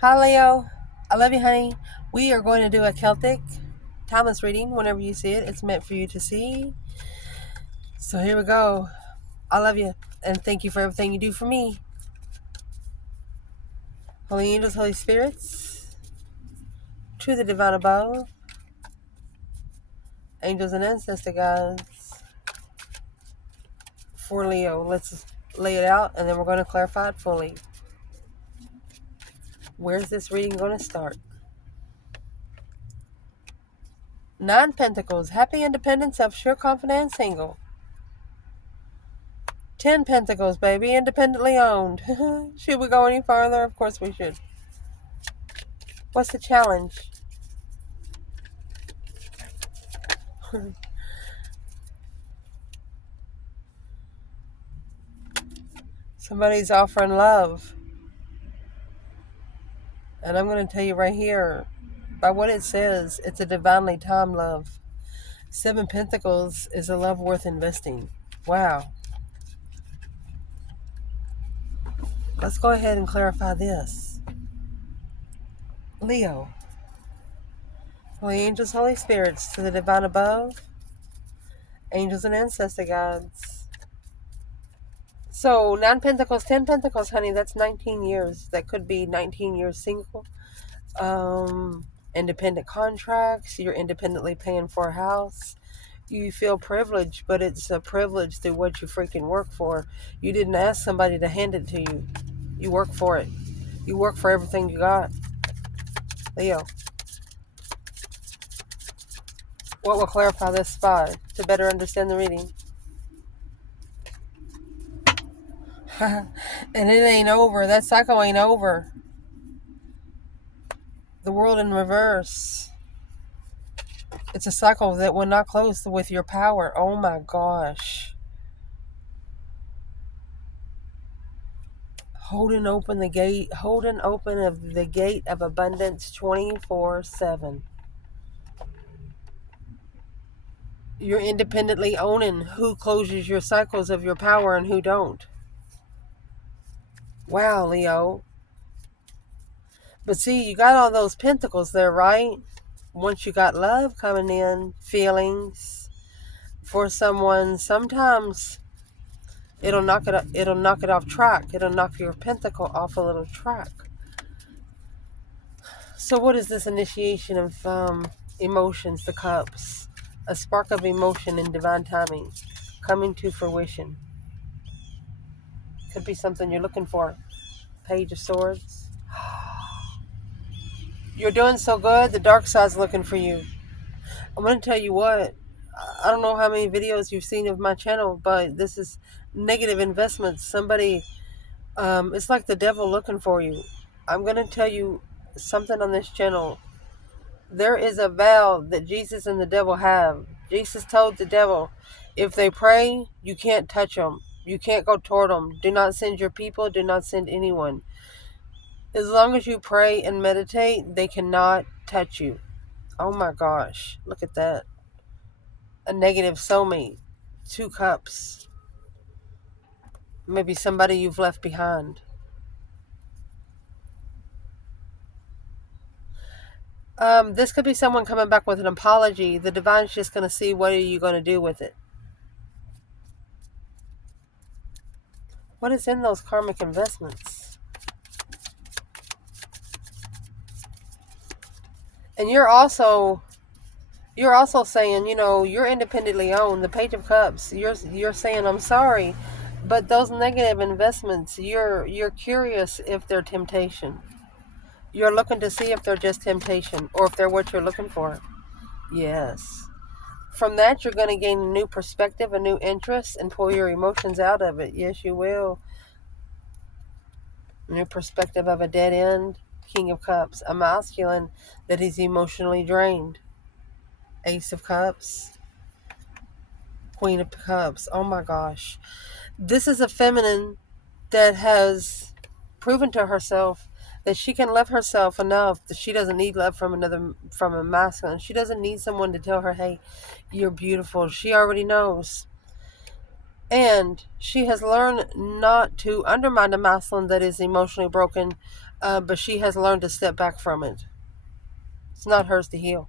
Hi, Leo. I love you, honey. We are going to do a Celtic timeless reading whenever you see it. It's meant for you to see. So here we go. I love you, and thank you for everything you do for me. Holy angels, Holy spirits, to the divine above, angels and ancestor guides for Leo. Let's lay it out, and then we're going to clarify it fully. Where's this reading going to start? 9 Pentacles, happy, independent, self-sure, confident, single. 10 Pentacles, baby, independently owned. Should we go any farther? Of course we should. What's the challenge? Somebody's offering love. And I'm going to tell you right here, by what it says, it's a divinely timed love. 7 Pentacles is a love worth investing. Wow. Let's go ahead and clarify this. Leo. Holy angels, Holy spirits, to the divine above, angels and ancestor guides. So 9 Pentacles, 10 Pentacles, honey, that's 19 years. That could be 19 years single. Independent contracts. You're independently paying for a house. You feel privileged, but it's a privilege through what you freaking work for. You didn't ask somebody to hand it to you. You work for it. You work for everything you got. Leo. What will clarify this spot to better understand the reading? And it ain't over. That cycle ain't over. The world in reverse. It's a cycle that will not close with your power. Oh my gosh. Holding open the gate of abundance 24/7. You're independently owning who closes your cycles of your power and who don't. Wow, Leo. But see, you got all those pentacles there, right? Once you got love coming in, feelings for someone, sometimes it'll knock it off track. It'll knock your pentacle off a little track. So what is this initiation of emotions, the cups? A spark of emotion in divine timing, coming to fruition. Could be something you're looking for. Page of Swords. You're doing so good, the dark side's looking for you. I'm going to tell you what, I don't know how many videos you've seen of my channel, but this is negative investments. Somebody, it's like the devil looking for you. I'm going to tell you something on this channel. There is a vow that Jesus and the devil have. Jesus told the devil, if they pray, you can't touch them. You can't go toward them. Do not send your people. Do not send anyone. As long as you pray and meditate, they cannot touch you. Oh my gosh. Look at that. A negative soulmate. 2 cups. Maybe somebody you've left behind. This could be someone coming back with an apology. The divine's just going to see what are you going to do with it. What is in those karmic investments? And you're also saying, you're independently owned. The Page of Cups, you're saying I'm sorry, but those negative investments, you're curious if they're temptation. You're looking to see if they're just temptation or if they're what you're looking for. Yes. From that, you're going to gain a new perspective, a new interest, and pull your emotions out of it. Yes, you will. New perspective of a dead end. King of Cups, a masculine that is emotionally drained. Ace of Cups, Queen of Cups. Oh my gosh. This is a feminine that has proven to herself that she can love herself enough that she doesn't need love from a masculine. She doesn't need someone to tell her, hey, you're beautiful. She already knows. And she has learned not to undermine a masculine that is emotionally broken but she has learned to step back from it. It's not hers to heal.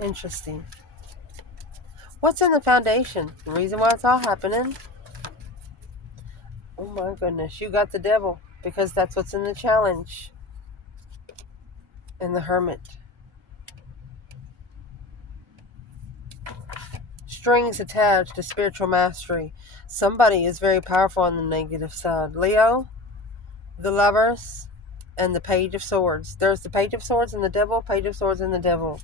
Interesting. What's in the foundation? The reason why it's all happening? Oh my goodness, you got the devil, because that's what's in the challenge. And the hermit. Strings attached to spiritual mastery. Somebody is very powerful on the negative side. Leo, the lovers, and the page of swords. There's the page of swords and the devil, page of swords and the devil.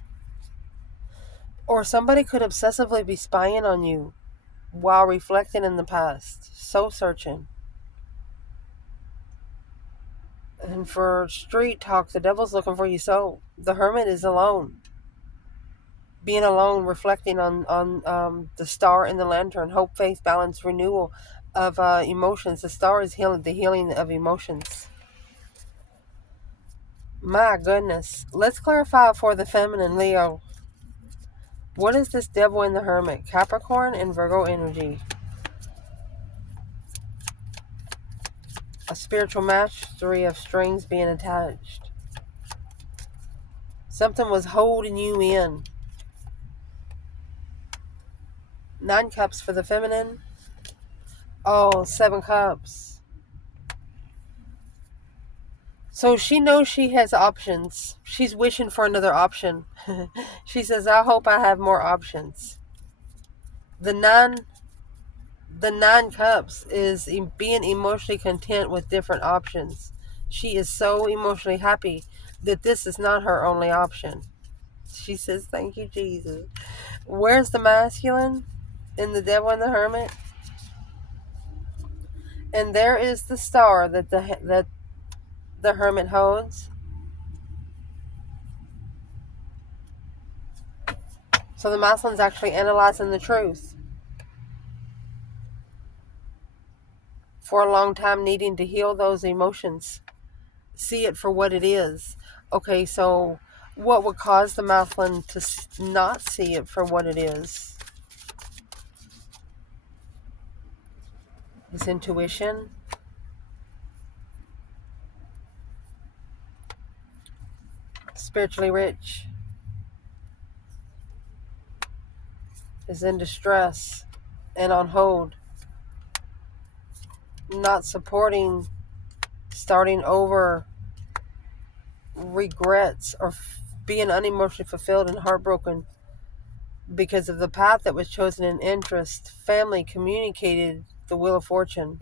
Or somebody could obsessively be spying on you while reflecting in the past. Soul searching. And for street talk, the devil's looking for your soul. The hermit is alone. Being alone, reflecting on the star in the lantern. Hope, faith, balance, renewal of emotions. The star is healing, the healing of emotions. My goodness. Let's clarify for the feminine, Leo. What is this devil in the hermit? Capricorn and Virgo energy. A spiritual match, 3 of strings being attached. Something was holding you in. 9 cups for the feminine. Oh, 7 cups. So she knows she has options. She's wishing for another option. She says, I hope I have more options. The 9 cups is being emotionally content with different options. She is so emotionally happy that this is not her only option. She says, thank you, Jesus. Where's the masculine in the devil and the hermit? And there is the star that the hermit holds. So the masculine's actually analyzing the truth. For a long time, needing to heal those emotions. See it for what it is. Okay, so what would cause the masculine to not see it for what it is? His intuition. Spiritually rich. Is in distress and on hold. Not supporting, starting over, regrets, or being unemotionally fulfilled and heartbroken because of the path that was chosen in interest. Family communicated the wheel of fortune.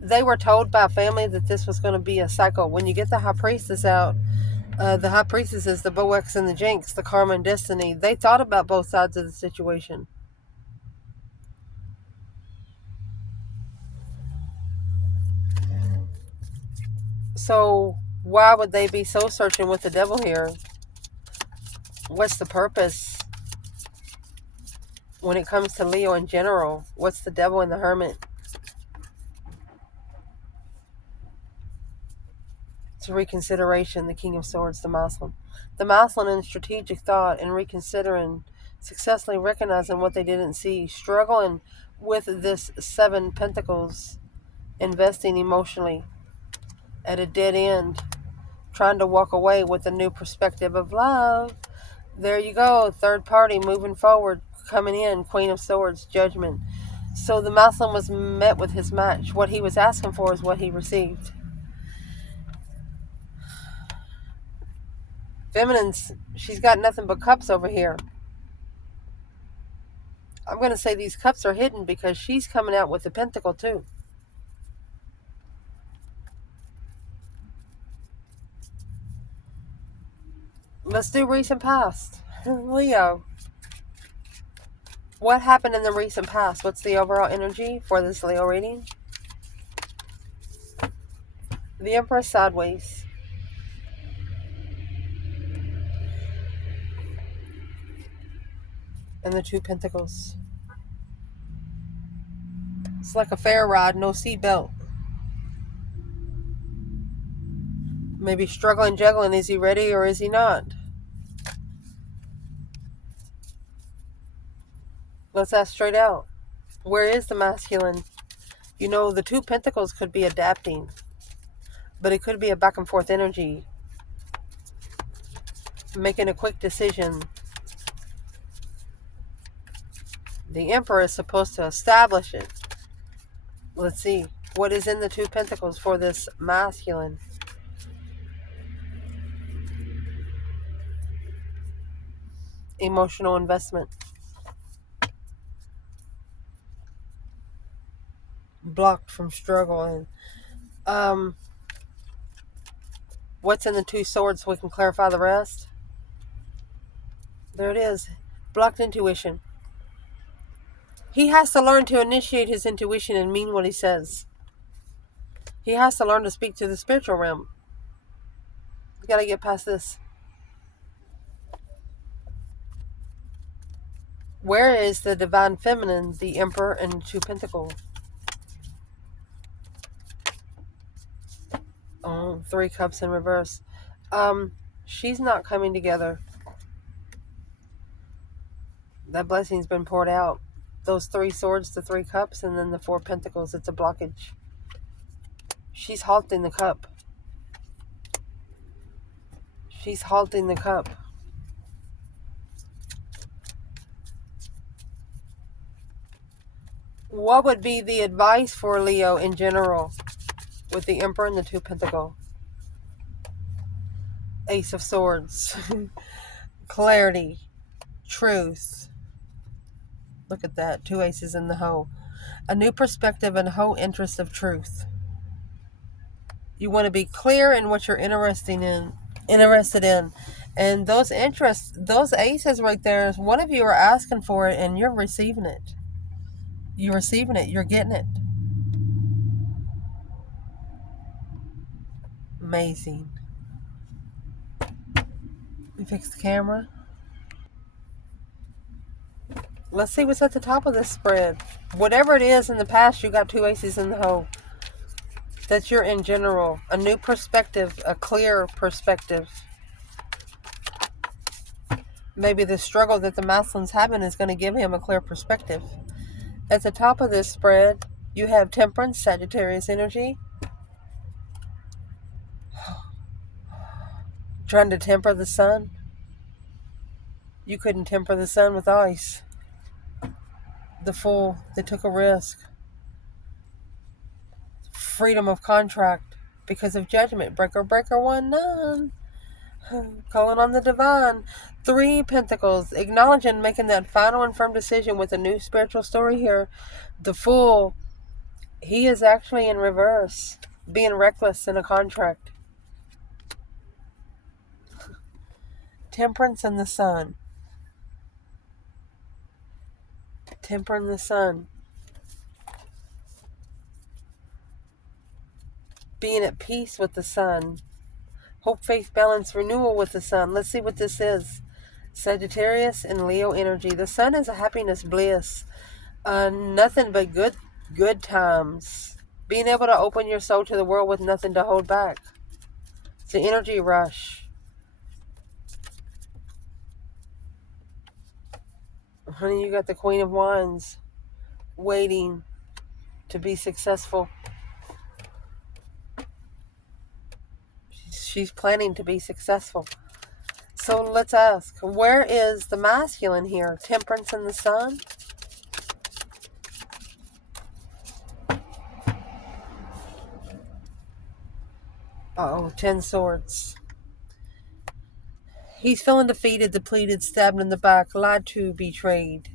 They were told by family that this was going to be a cycle. When you get the high priestess out, the high priestess is the Boex and the Jinx, the karma and destiny. They thought about both sides of the situation. So why would they be soul searching with the devil here? What's the purpose when it comes to Leo in general? What's the devil and the hermit? It's a reconsideration, the King of Swords, the Muslim. The Muslim in strategic thought and reconsidering, successfully recognizing what they didn't see, struggling with this 7 pentacles, investing emotionally at a dead end, trying to walk away with a new perspective of love. There you go, third party moving forward, coming in, Queen of Swords, judgment. So the Muslim was met with his match. What he was asking for is what he received. Feminine's, she's got nothing but cups over here. I'm going to say these cups are hidden because she's coming out with the pentacle too. Let's do recent past. Leo. What happened in the recent past? What's the overall energy for this Leo reading? The Empress sideways. And the 2 pentacles. It's like a fair ride, no seatbelt. Maybe struggling, juggling. Is he ready or is he not? Let's ask straight out. Where is the masculine? You know, the Two Pentacles could be adapting, but it could be a back and forth energy, making a quick decision. The Emperor is supposed to establish it. Let's see. What is in the Two Pentacles for this masculine? Emotional investment. Blocked from struggle. And what's in the Two Swords so we can clarify the rest? There it is. Blocked intuition. He has to learn to initiate his intuition and mean what he says. He has to learn to speak to the spiritual realm. You got to get past this. Where is the divine feminine, the Emperor and Two Pentacles? Oh, Three Cups in reverse. She's not coming together. That blessing's been poured out. Those Three Swords, the Three Cups, and then the Four Pentacles. It's a blockage. She's halting the cup. She's halting the cup. What would be the advice for Leo in general with the Emperor and the Two Pentacles? Ace of Swords. Clarity. Truth. Look at that. Two aces in the hoe. A new perspective and whole interest of truth. You want to be clear in what you're interested in. And those interests, those aces right there, one of you are asking for it and you're receiving it. You're receiving it. You're getting it. Amazing. Let me fix the camera. Let's see what's at the top of this spread. Whatever it is in the past, you got two aces in the hole. That you're in general. A new perspective, a clear perspective. Maybe the struggle that the masculine's having is going to give him a clear perspective. At the top of this spread, you have Temperance, Sagittarius energy. Trying to temper the sun. You couldn't temper the sun with ice. The Fool, they took a risk. Freedom of contract because of judgment. Breaker, 1-9. Calling on the divine. Three Pentacles. Acknowledging making that final and firm decision with a new spiritual story here. The Fool, he is actually in reverse. Being reckless in a contract. Temperance and the Sun. Temper and the Sun. Being at peace with the Sun. Hope, faith, balance, renewal with the Sun. Let's see what this is. Sagittarius and Leo energy. The Sun is a happiness, bliss. Nothing but good times. Being able to open your soul to the world with nothing to hold back. It's an energy rush. Honey, you got the Queen of Wands waiting to be successful. She's planning to be successful. So let's ask, where is the masculine here? Temperance and the Sun? Uh-oh, 10 Swords. He's feeling defeated, depleted, stabbed in the back, lied to, betrayed.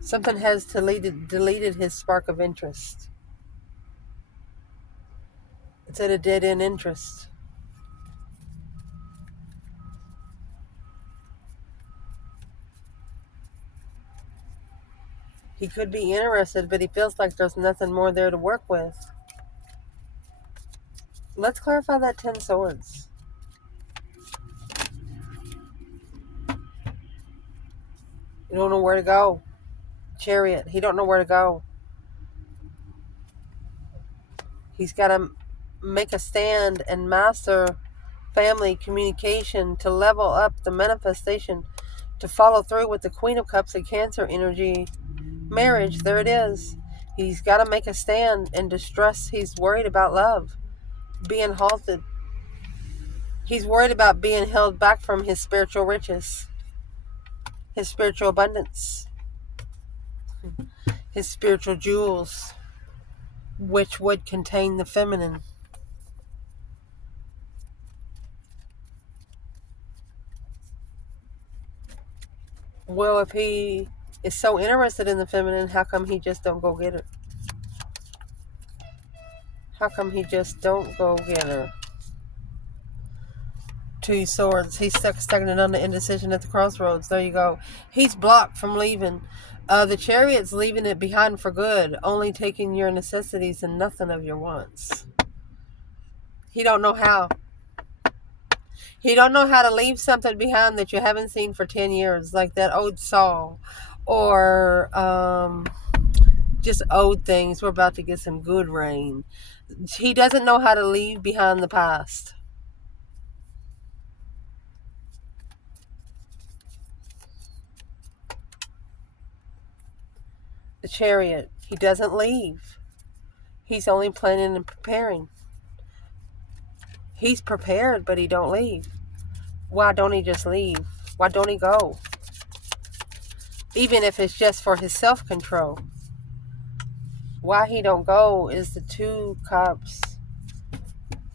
Something has deleted his spark of interest. It's at a dead-end interest. He could be interested, but he feels like there's nothing more there to work with. Let's clarify that 10 Swords. You don't know where to go. Chariot, he don't know where to go. He's got to make a stand and master family communication to level up the manifestation. to follow through with the Queen of Cups and Cancer energy. Marriage, there it is. He's got to make a stand in distress. He's worried about love being halted. He's worried about being held back from his spiritual riches, his spiritual abundance, his spiritual jewels, which would contain the feminine. Well, if he is so interested in the feminine, how come he just don't go get her? How come he just don't go get her? Two swords. He's stuck stagnant on the indecision at the crossroads. There you go. He's blocked from leaving. The chariot's leaving it behind for good, only taking your necessities and nothing of your wants. He don't know how. He don't know how to leave something behind that you haven't seen for 10 years, like that old saw, or just old things. We're about to get some good rain. He doesn't know how to leave behind the past. The chariot. He doesn't leave. He's only planning and preparing. He's prepared, but he don't leave. Why don't he just leave? Why don't he go? Even if it's just for his self-control. Why he don't go is the Two Cups.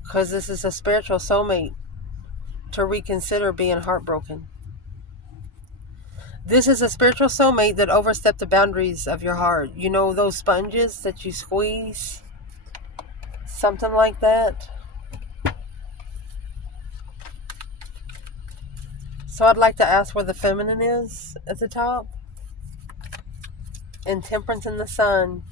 Because this is a spiritual soulmate to reconsider being heartbroken. This is a spiritual soulmate that overstepped the boundaries of your heart. You know those sponges that you squeeze? Something like that. So I'd like to ask where the feminine is at the top. And Temperance in the Sun.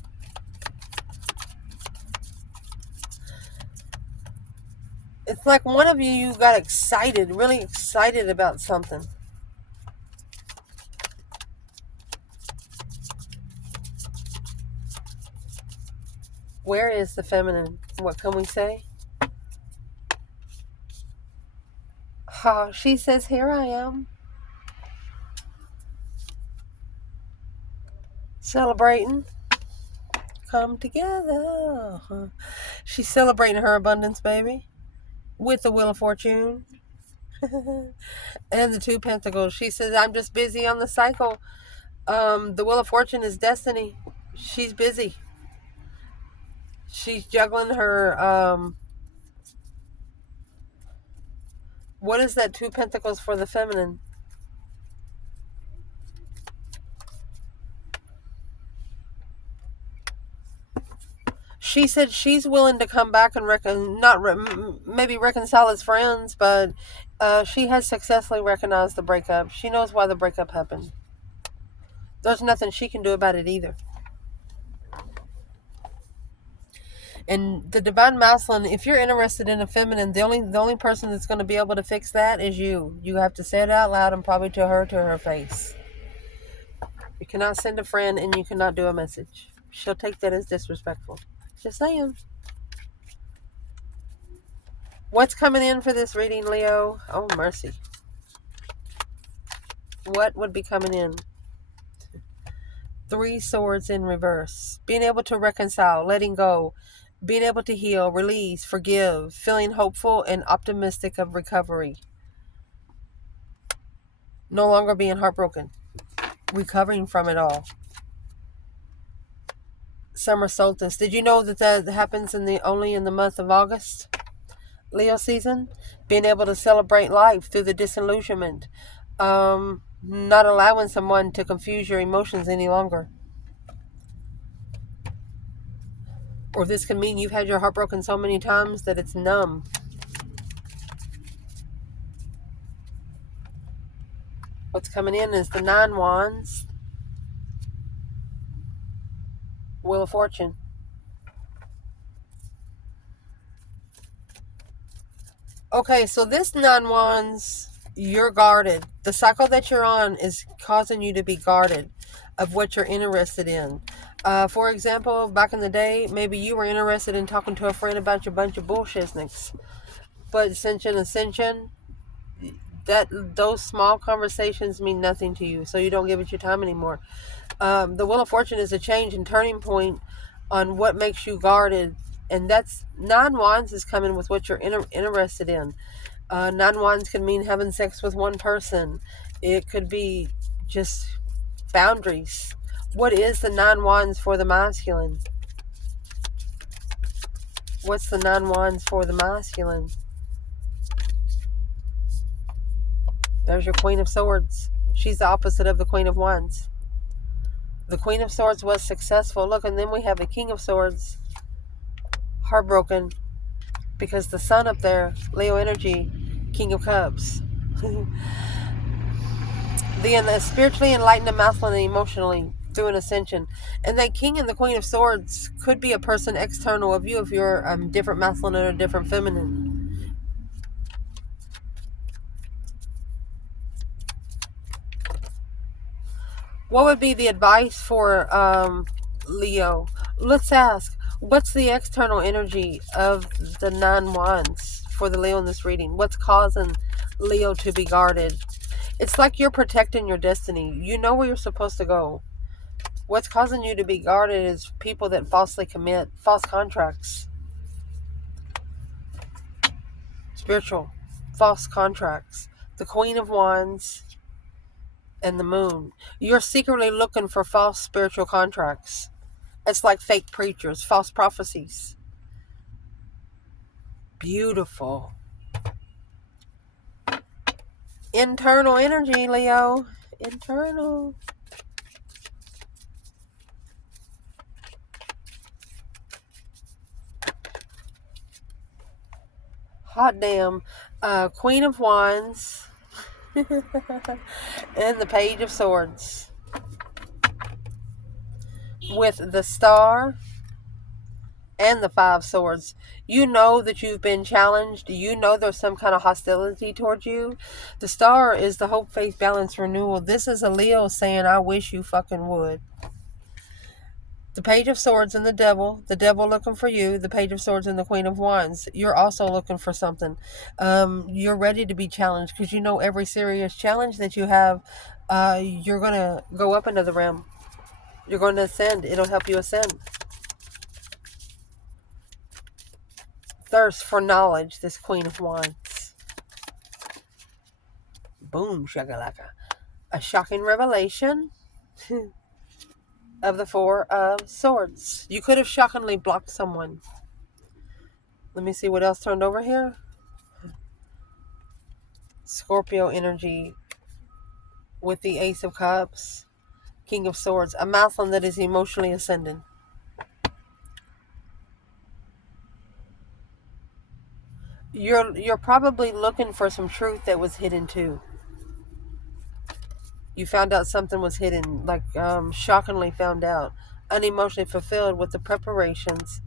It's like one of you got excited, really excited about something. Where is the feminine? What can we say? She says, here I am. Celebrating. Come together. She's celebrating her abundance, baby. With the Wheel of Fortune. And the Two Pentacles. She says, I'm just busy on the cycle. The Wheel of Fortune is destiny. She's busy. She's juggling her, what is that Two Pentacles for the feminine? She said she's willing to come back and maybe reconcile as friends, but she has successfully recognized the breakup. She knows why the breakup happened. There's nothing she can do about it either. And the Divine Masculine, if you're interested in a feminine, the only person that's going to be able to fix that is you. You have to say it out loud and probably to her face. You cannot send a friend and you cannot do a message. She'll take that as disrespectful. Just saying. What's coming in for this reading, Leo? Oh, mercy. What would be coming in? Three Swords in reverse. Being able to reconcile, letting go, being able to heal, release, forgive, feeling hopeful and optimistic of recovery. No longer being heartbroken. Recovering from it all. Summer solstice. Did you know that happens only in the month of August? Leo season. Being able to celebrate life through the disillusionment. Not allowing someone to confuse your emotions any longer. Or this can mean you've had your heart broken so many times that it's numb. What's coming in is the Nine Wands. Wheel of Fortune. Okay, so this Nine Wands, you're guarded. The cycle that you're on is causing you to be guarded of what you're interested in. For example, back in the day, maybe you were interested in talking to a friend about your bunch of bullshitniks. But Ascension, those small conversations mean nothing to you, so you don't give it your time anymore. The Wheel of Fortune is a change and turning point on what makes you guarded, and that's Nine Wands is coming with what you're interested in. Nine Wands can mean having sex with one person. It could be just boundaries. What is the Nine Wands for the masculine? What's the Nine Wands for the masculine? There's your Queen of Swords. She's the opposite of the Queen of Wands. The Queen of Swords was successful. Look, and then we have the King of Swords. Heartbroken. Because the sun up there, Leo energy, King of Cups. The spiritually enlightened and masculine and emotionally through an ascension. And that King and the Queen of Swords could be a person external of you if you're different masculine or different feminine. What would be the advice for Leo? Let's ask, what's the external energy of the Nine Wands for the Leo in this reading? What's causing Leo to be guarded? It's like you're protecting your destiny. You know where you're supposed to go. What's causing you to be guarded is people that falsely commit false contracts. Spiritual, false contracts. The Queen of Wands and the Moon. You're secretly looking for false spiritual contracts. It's like fake preachers, false prophecies. Beautiful. Internal energy, Leo. Internal. Hot damn. Queen of Wands. And the Page of Swords. With the Star and the Five Swords. You know that you've been challenged. You know there's some kind of hostility towards you. The Star is the hope, faith, balance, renewal. This is a Leo saying, I wish you fucking would. The Page of Swords and the Devil looking for you. The Page of Swords and the Queen of Wands. You're also looking for something. You're ready to be challenged because you know every serious challenge that you have, you're going to go up into the realm. You're going to ascend. It'll help you ascend. Thirst for knowledge, this Queen of Wands. Boom, shakalaka. A shocking revelation of the Four of Swords. You could have shockingly blocked someone. Let me see what else turned over here. Scorpio energy with the Ace of Cups, King of Swords. A masculine that is emotionally ascending. You're probably looking for some truth that was hidden too. You found out something was hidden, like shockingly found out. Unemotionally fulfilled with the preparations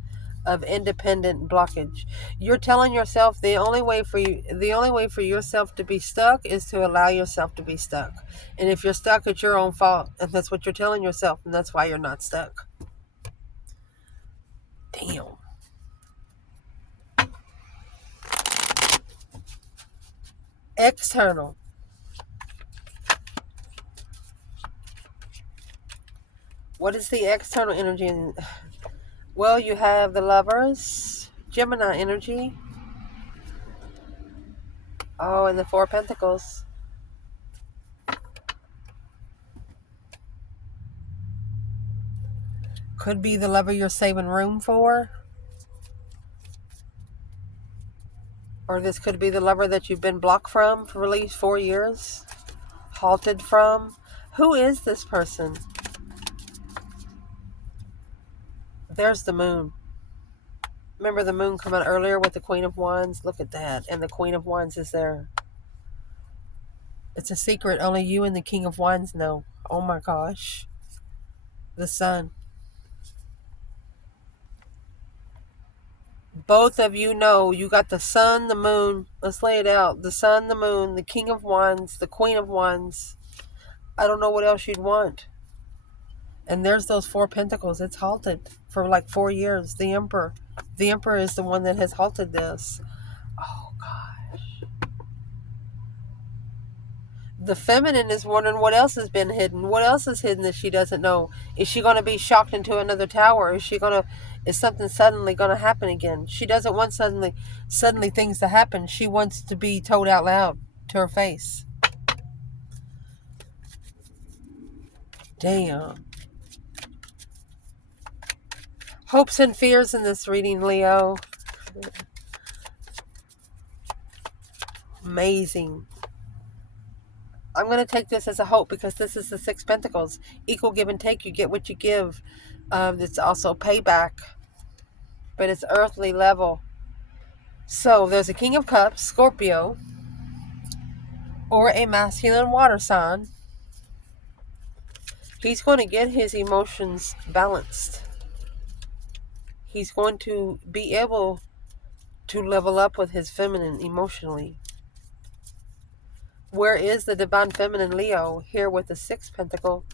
of independent blockage. You're telling yourself the only way for yourself to be stuck is to allow yourself to be stuck. And if you're stuck, it's your own fault. And that's what you're telling yourself, and that's why you're not stuck. Damn. External. What is the external energy? Well, you have the Lovers, Gemini energy. Oh, and the Four of Pentacles. Could be the lover you're saving room for. Or this could be the lover that you've been blocked from for at least 4 years. Halted from. Who is this person? There's the Moon. Remember the Moon coming earlier with the Queen of Wands? Look at that. And the Queen of Wands is there. It's a secret only you and the King of Wands know. Oh my gosh. The Sun. Both of you know you got the Sun, the Moon. Let's lay it out. The Sun, the Moon, the King of Wands, the Queen of Wands. I don't know what else you'd want. And there's those Four Pentacles. It's halted for like 4 years. The Emperor. The Emperor is the one that has halted this. Oh, gosh. The feminine is wondering what else has been hidden. What else is hidden that she doesn't know? Is she going to be shocked into another tower? Is something suddenly going to happen again? She doesn't want suddenly things to happen. She wants to be told out loud to her face. Damn. Hopes and fears in this reading, Leo. Amazing. I'm going to take this as a hope because this is the Six Pentacles. Equal give and take. You get what you give. It's also payback. But it's earthly level. So there's a King of Cups, Scorpio, or a masculine water sign. He's going to get his emotions balanced. He's going to be able to level up with his feminine emotionally. Where is the divine feminine Leo here with the Sixth Pentacle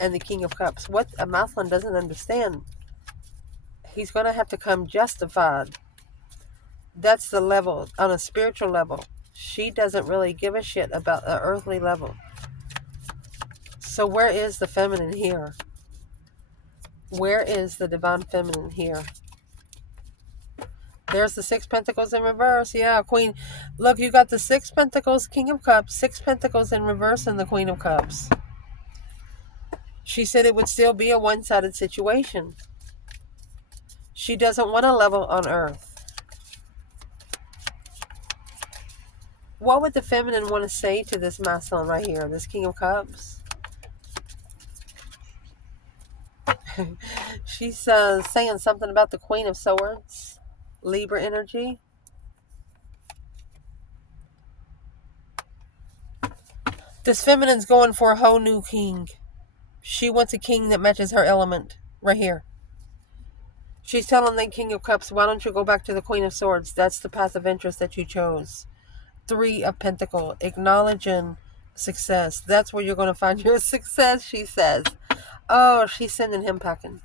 and the King of Cups? What a masculine doesn't understand. He's going to have to come justified. That's the level, on a spiritual level. She doesn't really give a shit about the earthly level. So where is the feminine here? Where is the divine feminine here? There's the Six Pentacles in reverse. Yeah, Queen. Look, you got the Six Pentacles, King of Cups, Six Pentacles in reverse, and the Queen of Cups. She said it would still be a one-sided situation. She doesn't want a level on earth. What would the feminine want to say to this masculine right here, this King of Cups? She's saying something about the Queen of Swords, Libra energy. This feminine's going for a whole new king. She wants a king that matches her element right here. She's telling the King of Cups, why don't you go back to the Queen of Swords? That's the path of interest that you chose. Three of Pentacles, acknowledging success. That's where you're going to find your success, she says. Oh, she's sending him packing.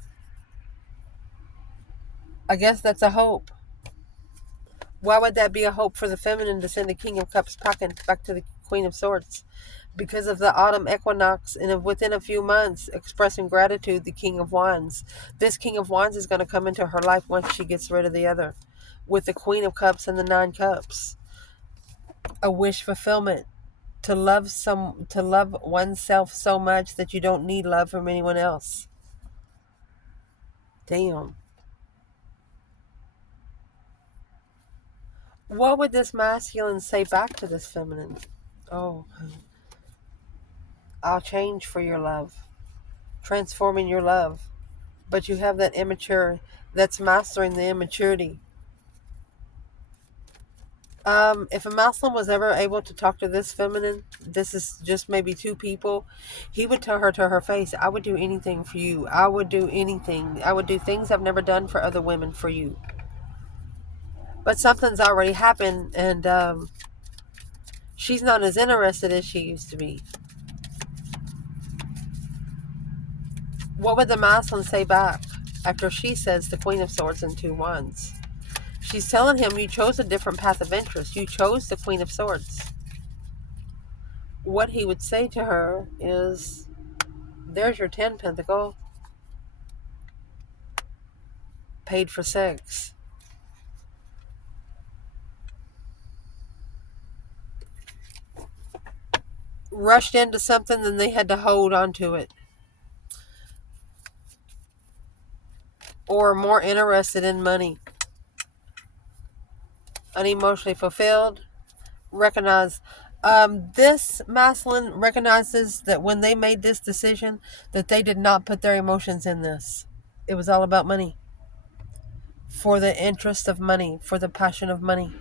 I guess that's a hope. Why would that be a hope for the feminine to send the King of Cups packing back to the Queen of Swords? Because of the autumn equinox, and within a few months, expressing gratitude, the King of Wands. This King of Wands is going to come into her life once she gets rid of the other. With the Queen of Cups and the Nine Cups. A wish fulfillment. To love oneself so much that you don't need love from anyone else. Damn. What would this masculine say back to this feminine? Oh, I'll change for your love. Transforming your love. But you have that immature, that's mastering the immaturity. If a masculine was ever able to talk to this feminine, this is just maybe two people, he would tell her to her face, I would do anything for you. I would do anything. I would do things I've never done for other women for you. But something's already happened, and she's not as interested as she used to be. What would the masculine say back after she says the Queen of Swords and Two Wands? She's telling him you chose a different path of interest. You chose the Queen of Swords. What he would say to her is, there's your 10 Pentacle. Paid for sex. Rushed into something, then they had to hold on to it. Or more interested in money. Unemotionally fulfilled. Recognize. This masculine recognizes that when they made this decision, that they did not put their emotions in this. It was all about money. For the interest of money. For the passion of money.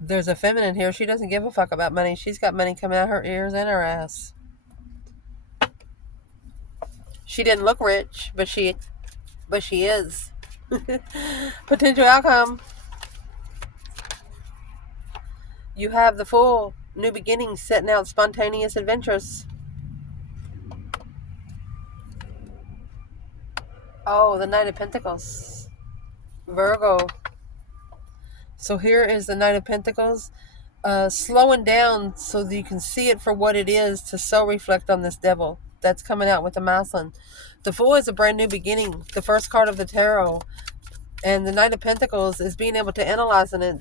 There's a feminine here. She doesn't give a fuck about money. She's got money coming out her ears and her ass. She didn't look rich, but she is. Potential outcome. You have the Fool. New beginnings, setting out spontaneous adventures. Oh, the Knight of Pentacles. Virgo. So here is the Knight of Pentacles, slowing down so that you can see it for what it is, to so reflect on this devil that's coming out with the masculine. The Fool is a brand new beginning, the first card of the tarot. And the Knight of Pentacles is being able to analyze and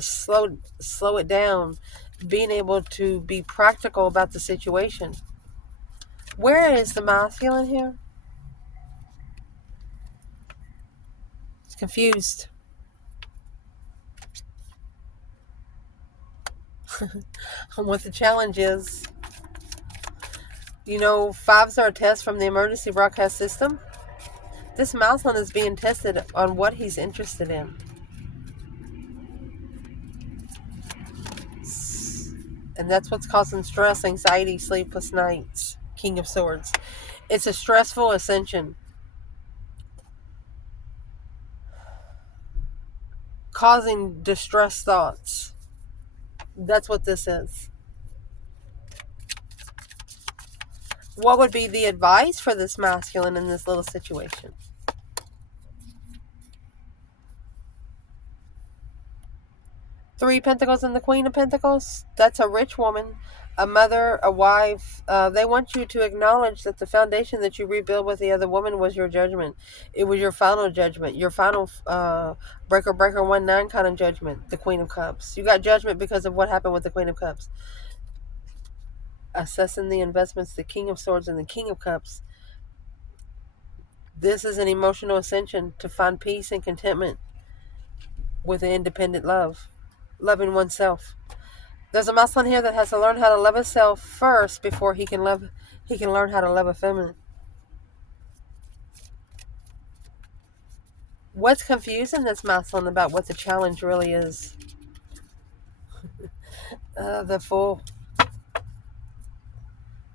slow it down, being able to be practical about the situation. Where is the masculine here? It's confused. What the challenge is. You know, fives are a test from the emergency broadcast system. This masculine is being tested on what he's interested in. And that's what's causing stress, anxiety, sleepless nights. King of Swords. It's a stressful ascension, causing distress thoughts. That's what this is. What would be the advice for this masculine in this little situation? Three Pentacles and the Queen of Pentacles. That's a rich woman, a mother, a wife. They want you to acknowledge that the foundation that you rebuilt with the other woman was your judgment. It was your final judgment, your final breaker 1-9 kind of judgment. The Queen of Cups. You got judgment because of what happened with the Queen of Cups. Assessing the investments, the King of Swords and the King of Cups. This is an emotional ascension to find peace and contentment with an independent love. Loving oneself. There's a masculine here that has to learn how to love himself first before he can learn how to love a feminine. What's confusing this masculine about what the challenge really is? The Fool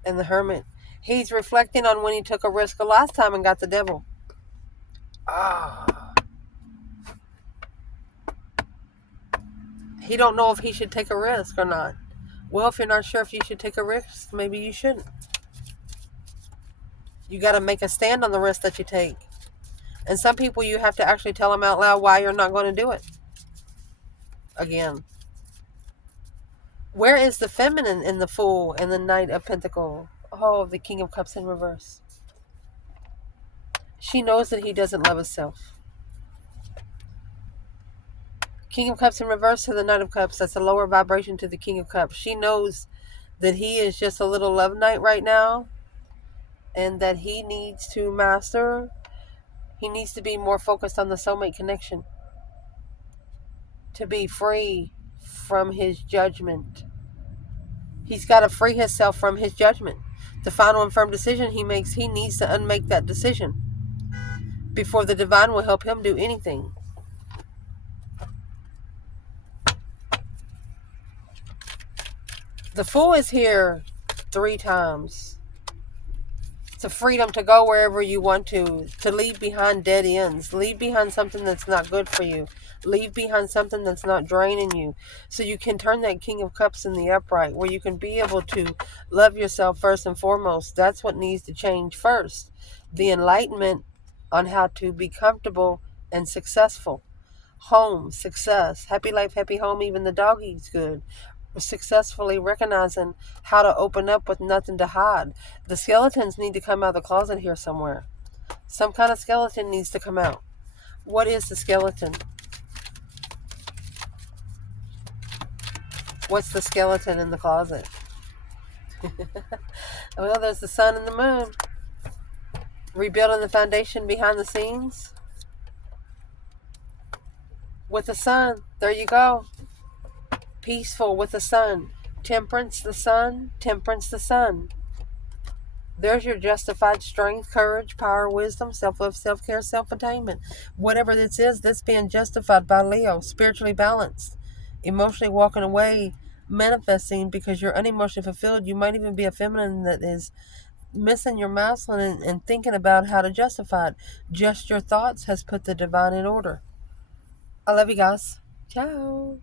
and the Hermit. He's reflecting on when he took a risk the last time and got the devil. He don't know if he should take a risk or not. Well, if you're not sure if you should take a risk, maybe you shouldn't. You got to make a stand on the risk that you take. And some people, you have to actually tell them out loud why you're not going to do it. Again. Where is the feminine in the Fool and the Knight of Pentacles? Oh, the King of Cups in reverse. She knows that he doesn't love himself. King of Cups in reverse to the Knight of Cups. That's a lower vibration to the King of Cups. She knows that he is just a little love knight right now, and that he needs to master. He needs to be more focused on the soulmate connection, to be free from his judgment. He's got to free himself from his judgment. The final and firm decision he makes, he needs to unmake that decision before the divine will help him do anything. The Fool is here 3 times. It's a freedom to go wherever you want to leave behind dead ends, leave behind something that's not good for you, leave behind something that's not draining you, so you can turn that King of Cups in the upright, where you can be able to love yourself first and foremost. That's what needs to change first. The enlightenment on how to be comfortable and successful. Home, success, happy life, happy home, even the dog eats good. Successfully recognizing how to open up with nothing to hide. The skeletons need to come out of the closet here somewhere. Some kind of skeleton needs to come out. What is the skeleton? What's the skeleton in the closet? Well, there's the sun and the moon. Rebuilding the foundation behind the scenes. With the sun. There you go. Peaceful with the sun. Temperance, the sun. Temperance, the sun. There's your justified strength, courage, power, wisdom, self-love, self-care, self-attainment. Whatever this is, that's being justified by Leo. Spiritually balanced. Emotionally walking away, manifesting because you're unemotionally fulfilled. You might even be a feminine that is missing your masculine and thinking about how to justify it. Just your thoughts has put the divine in order. I love you guys. Ciao.